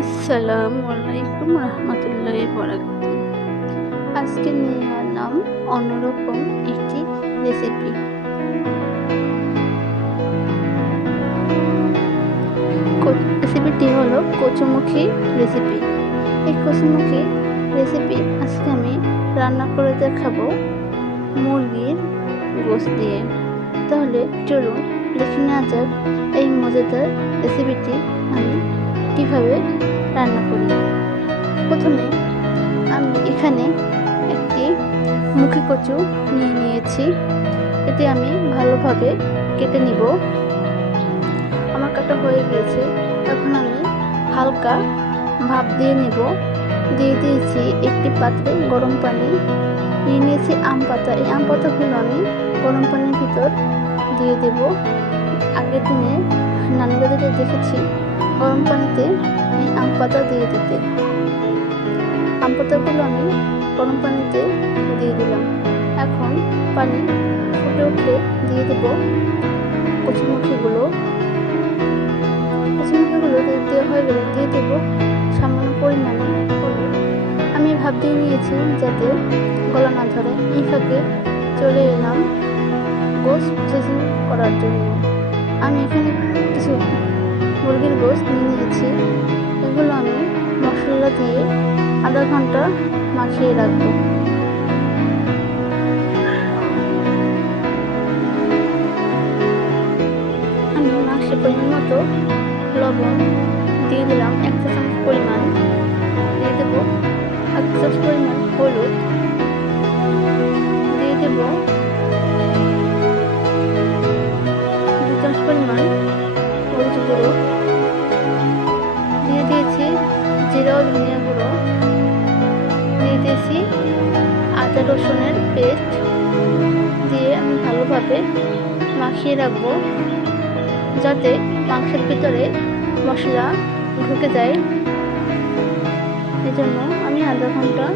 আসসালামু আলাইকুম রহমতুল্লাহ বরাকাত আজকে নিয়ে আনলাম অন্যরকম একটি রেসিপি রেসিপিটি হলো কচুমুখী রেসিপি এই কচুমুখী রেসিপি আজকে আমি রান্না করে দেখাবো মুরগির গোস দিয়ে। তাহলে চলুন দেখে নেওয়া যাক এই মজাদার রেসিপিটি আমি কীভাবে রান্না করি। প্রথমে আমি এখানে একটি মুখি কচু নিয়ে নিয়েছি। এতে আমি ভালোভাবে কেটে নিব। আমার কাটা হয়ে গিয়েছে। তখন আমি হালকা ভাপ দিয়ে নেব। দিয়ে দিয়েছি একটি পাত্রে গরম পানি। নিয়ে নিয়েছি আম পাতা। এই আম পাতাগুলো আমি গরম পানির ভিতর দিয়ে দেব। আগের দিনে নানি দেখেছি গরম পানিতে এই আম পাতা দিয়ে দিতে। আম পাতাগুলো আমি গরম পানিতে দিয়ে দিলাম। এখন পানি ফুটে উঠে দিয়ে দেব কচুমুখিগুলো কচুমুখিগুলো দেওয়া হয়ে গেলে দিয়ে দেবো সামান্য পরিমাণে আমি ভাব দিয়ে নিয়েছি যাতে গলা না ধরে। এই ফাঁকে চলে এলাম গোস প্রসেসিং করার জন্য। আমি এখানে কিছু মুরগির গোস্ত নিয়ে নিয়েছি। এগুলো আমি মশলা দিয়ে আধা ঘণ্টা মাখিয়ে রাখব। আমি মাংসের পরিমাণ মতো লবণ দিয়ে দিলাম এক চামচ পরিমাণ। দিয়ে দেবো এক চামচ পরিমাণ হলুদ। দিয়ে দেবো দু চামচ পরিমাণ হলুদ গুঁড়ো। ধনিয়া গুঁড়ো আদা রসুনের পেস্ট দিয়ে আমি ভালোভাবে মাখিয়ে রাখব যাতে মাংসের ভিতরে মশলা ঢুকে যায়। এই জন্য আমি আধা ঘণ্টা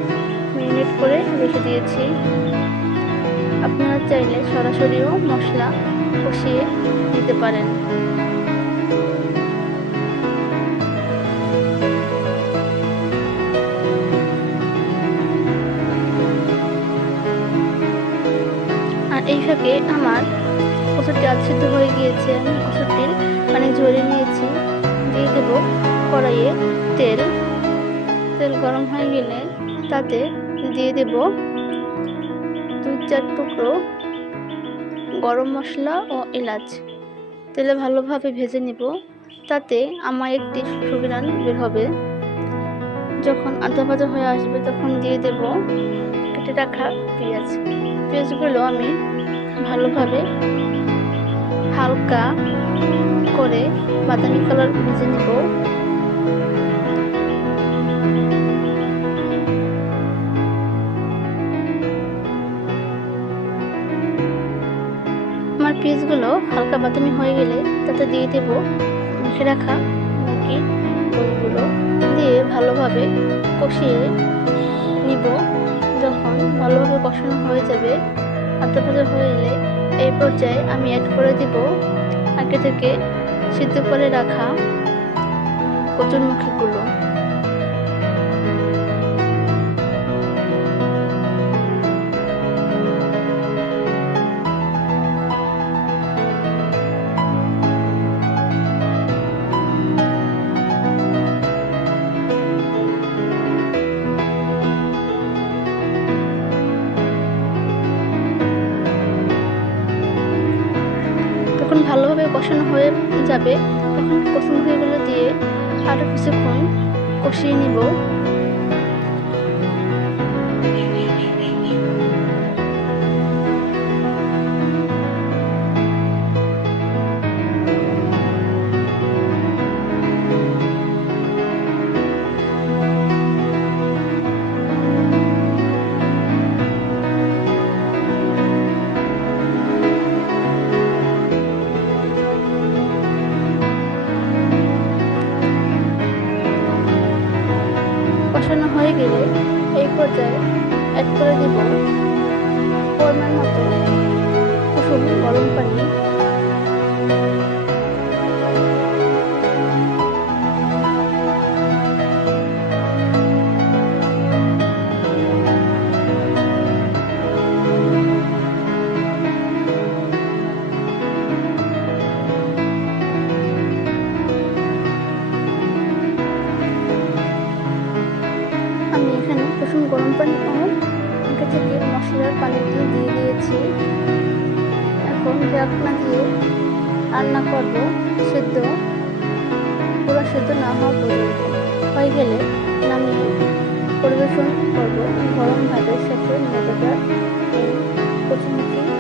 মেরিনেট করে রেখে দিয়েছি। আপনারা চাইলে সরাসরিও মশলা কষিয়ে দিতে পারেন। ফাঁকে আমার আধ সিদ্ধ হয়ে গিয়েছে। আমি কচুরটির পানি নিয়েছি। দিয়ে দেব কড়াইয়ে তেল। তেল গরম হয়ে গেলে তাতে দিয়ে দেব দু চার টুকরো গরম মশলা ও এলাচ। তেলে ভালোভাবে ভেজে নেব। তাতে আমার একটি সুবিধান বের হবে। যখন আদা ভাজা হয়ে আসবে, তখন দিয়ে দেব কেটে রাখা পেঁয়াজ। পেঁয়াজগুলো আমি ভালোভাবে হালকা করে বাদামি কালার ভেজে নেব। আমার পিসগুলো হালকা বাদামি হয়ে গেলে তাতে দিয়ে দেব মুখে রাখা মুরগির গোলগুলো দিয়ে ভালোভাবে কষিয়ে নিব। যখন ভালোভাবে কষানো হয়ে যাবে আধা ভাজা হয়ে এলে এই পর্যায়ে আমি অ্যাড করে দিব আগে থেকে সিদ্ধ করে রাখা কচুরমুখীগুলো কষানো হয়ে যাবে তখন কচুমুখিগুলো দিয়ে আরও কিছুক্ষণ কষিয়ে নিব। গেলে এই পর্যায়ে অ্যাড করে দিব। পরিমাণ মতো কুসুম গরম পানি দিয়েছি। এখন ঢাকনা দিয়ে রান্না করব সেদ্ধ। পুরো সেদ্ধ না হওয়া পর্যন্ত। হয়ে গেলে নামিয়ে পরিবেশন করব গরম ভাতের সাথে মজাদার কচুমুখী